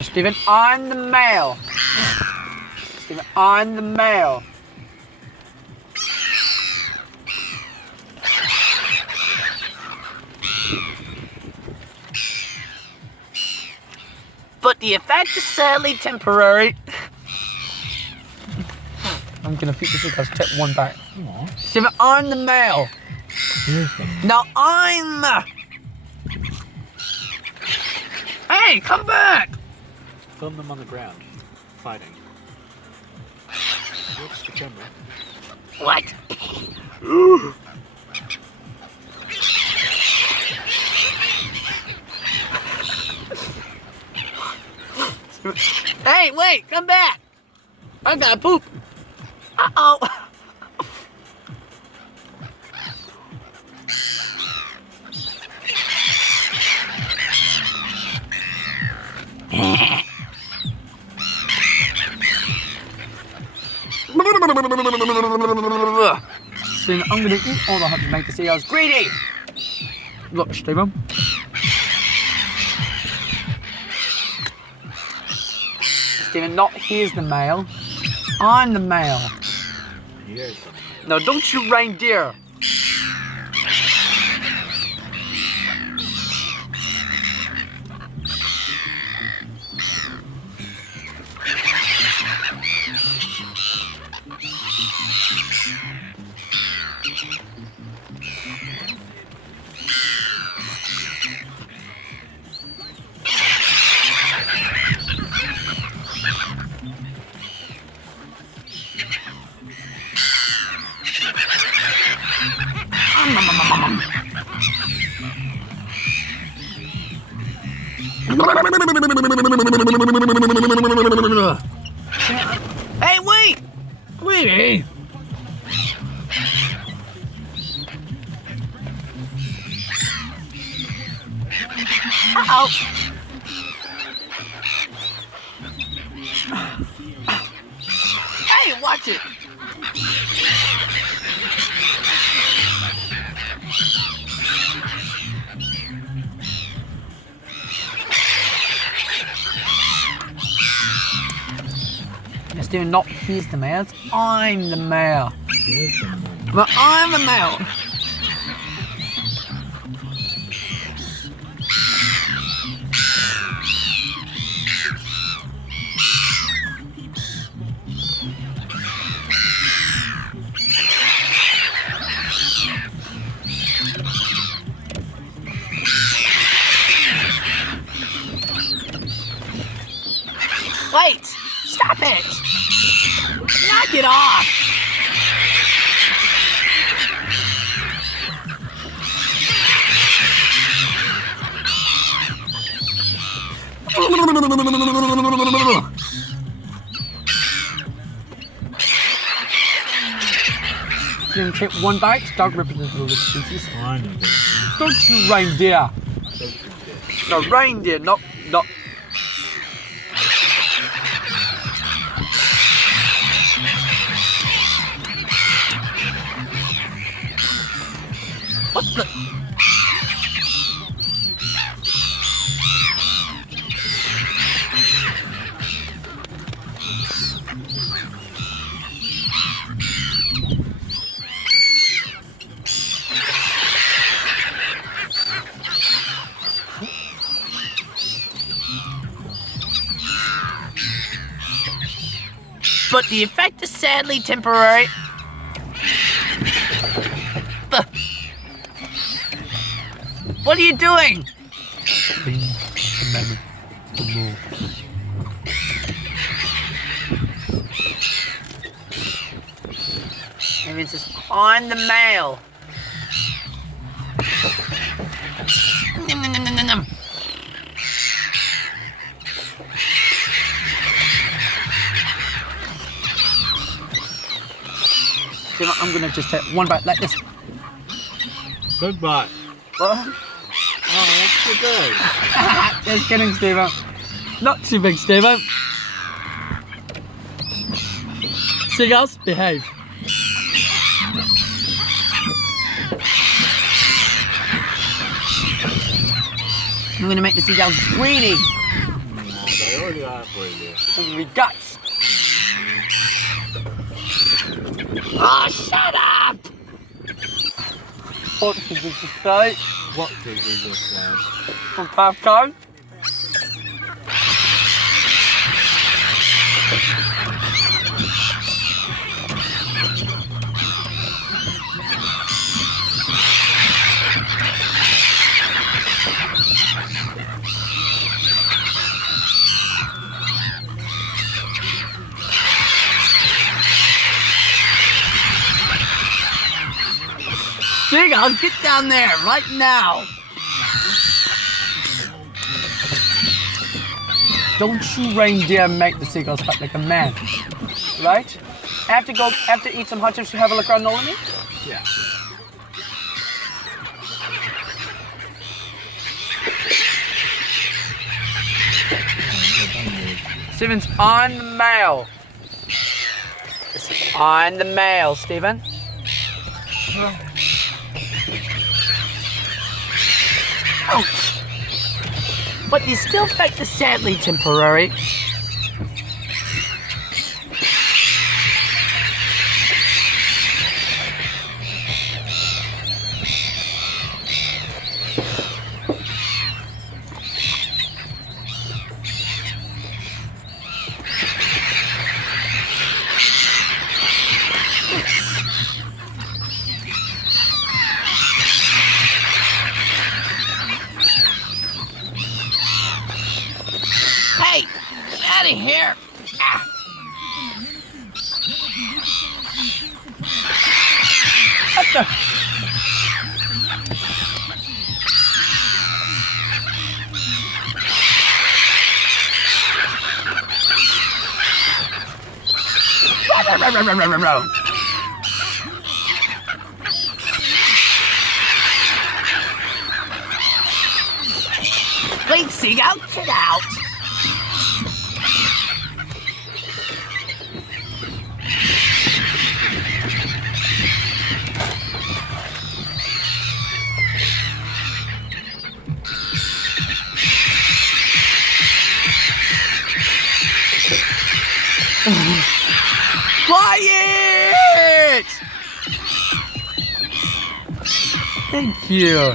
Stephen, I'm the male. Stephen, I'm the male. But the effect is sadly temporary. I'm gonna feed the seagulls. Take one back. Stephen, I'm the male. No, I'm. Hey, come back! Film them on the ground, fighting. Watch the camera. What? Hey, wait, come back! I gotta poop. Uh-oh. Soon I'm gonna eat all the honey to make the seagulls greedy. Look, Stephen. Stephen, not here's the male. I'm the male. Yes. No, don't shoot reindeer. Hey, wait! Wait! Uh-oh! Hey, watch it! Stephen, not he's the male, I'm the male. But I'm the male. Wait! Stop it! Knock it off! You can take one bite, start ripping into the little pieces. Don't you reindeer! No, reindeer, not. What the? But the effect is sadly temporary. What are you doing? Maybe it's just on the male. I'm gonna just take one bite like this. Good bite. What? Oh, that's too big. Just kidding, Steve. Not too big, Steve. Seagulls, behave. I'm gonna make the seagulls greedy. They What do I for you? What do we got? Oh, shut up! What did you say? What did you just say? From popcorn? Seagulls, get down there right now! Don't you reindeer make the seagulls fight like a man, right? After eat some hot chips, you have a look around Nolan? Yeah. Steven's on the mail. It's on the mail, Steven. Ouch! But you still fight the sadly temporary. Hey, get out of here! Ah. What the? Wait, Seagull, get out! Quiet! Thank you.